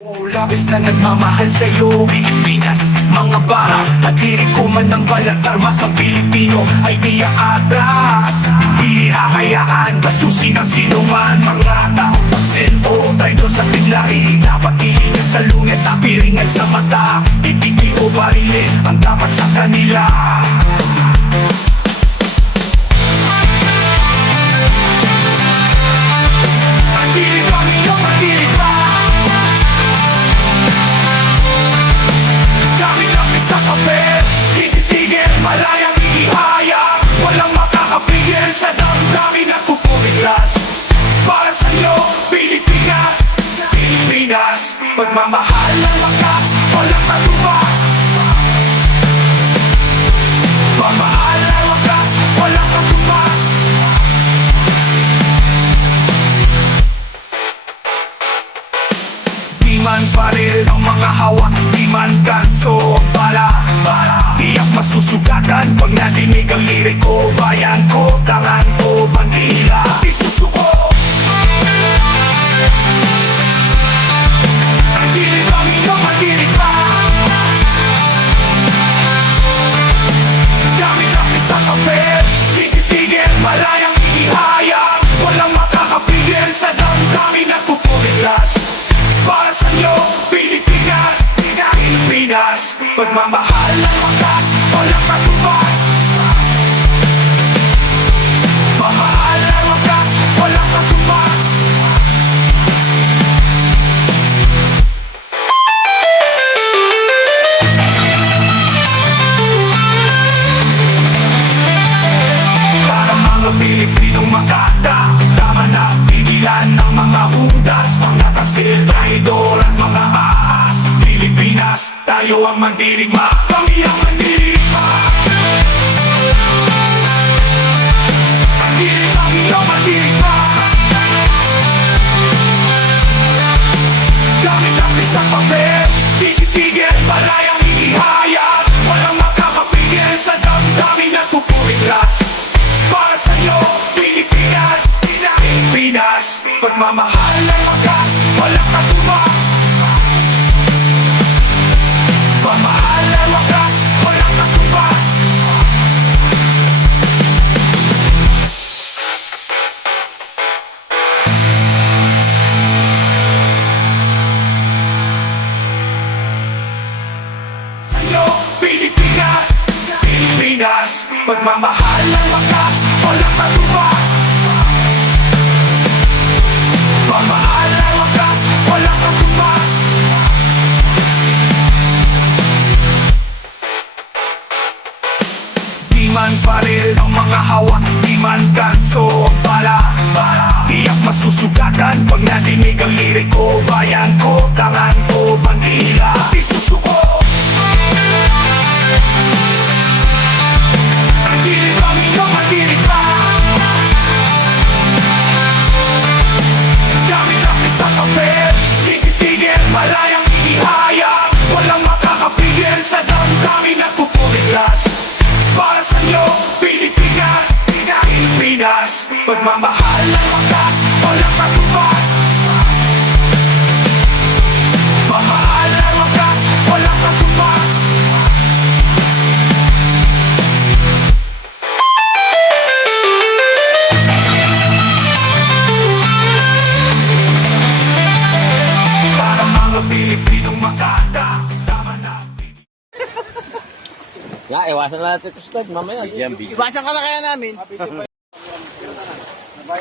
Labis na nagmamahal sa'yo, Pilipinas. Mga bara at liriko man ng balat armas ang Pilipino ay di aatras. Di hahayaan, bastusin ang sinuman. Mga taong pansin o traidor sa pinlahi, dapat ilingan sa lunget at piringan sa mata. Ibigay o barilin ang dapat sa kanila. Mandirin pa ninyo, mandirin pa. Kami-kami sa kape, titigil, malayang ihayag. Walang makakapigil sa damdamin at pupumiglas. Para sa'yo, Pilipinas, Pilipinas. Pagmamahal ng wakas, walang katubas. Pagmamahal ng wakas, walang katubas. Di man paril ang mga hawak, di man tanso ang bala. Tiyak masusugatan pag nadinig ang liriko. Bayan ko, tangan ko, bandila, di susuko. Mandirin pa ninyo, mandirin pa. Kami-kami sa kape, titigil, malayang ihayag. Walang makakapigil sa damdamin at pupumiglas. Para sa'yo, Pilipinas, Pilipinas. Pagmamahal ng wakas, walang katubas. Pagmamahal ng wakas, walang katubas. Para mga Pilipinong makata, tama na pigilan ng mga hudas, mga kasil, traidor at mga ahas. Pilipinas, tayo ang mandirigma, kami ang mandirigma. Mandirigma, iyong mandirigma. Kami-kami sa papel, titigil, malayang ihayag. Walang makakapigil sa damdamin at pupumiglas. Para sa'yo, Pilipinas, Pilipinas. Pagmamahal ng wakas, walang katubas. Pagmamahal ng wakas, walang katubas. Sa'yo, Pilipinas, Pilipinas. Pagmamahal ng wakas, walang katubas. Pagmamahal ng wakas, walang katubas. Di man paril ang mga hawak, di man tanso ang bala. Tiyak masusugatan pag nadinig ang liriko. Bayan ko, tangan ko, bandila, di susuko. Mandirin pa ninyo, mandirin pa. Kami-kami sa kape, titigil, malayang ihayag. Walang makakapigil sa damdamin at pupumiglas. Para sa'yo, Pilipinas, Pilipinas. Pagmamahal ng wakas, walang katubas. Pagmamahal ng wakas, walang katubas. Para mga Pilipinong makata, tama na. Ya, iwasan na natin ito, Stod. Mamaya. Iwasan ka na kaya namin.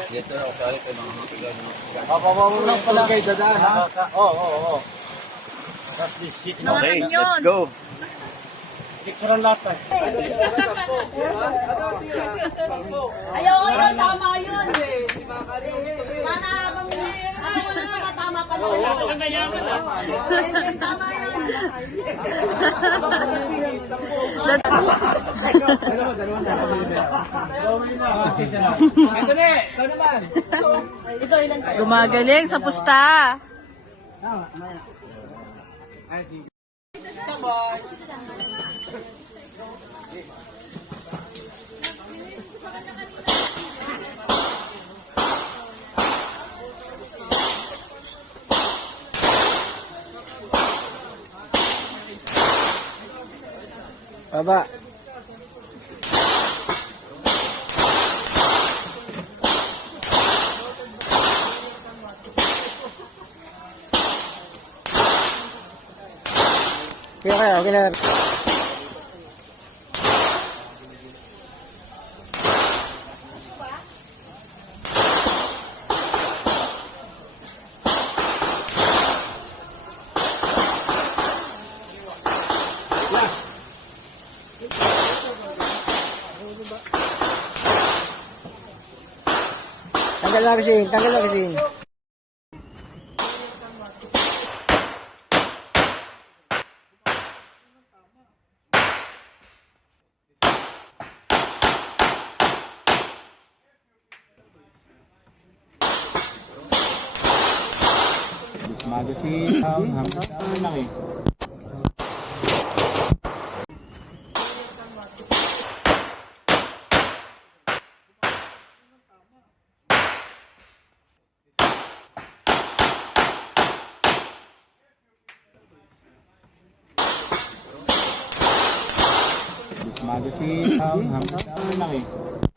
Dito, okay kayo mga mapilan. Papapawag pala kayo dadaan, ha? Oo. Okay, let's go. Picture ang lahat, Ayaw, tama yun. Mana habang tama pala. Tama yun. Ito naman. Ito ilan tayo? Gumagaling sa pusta. Baba. Okay na. Tanggal na kasi. Magazine, hanggang lang eh. Magazine, hanggang lang eh.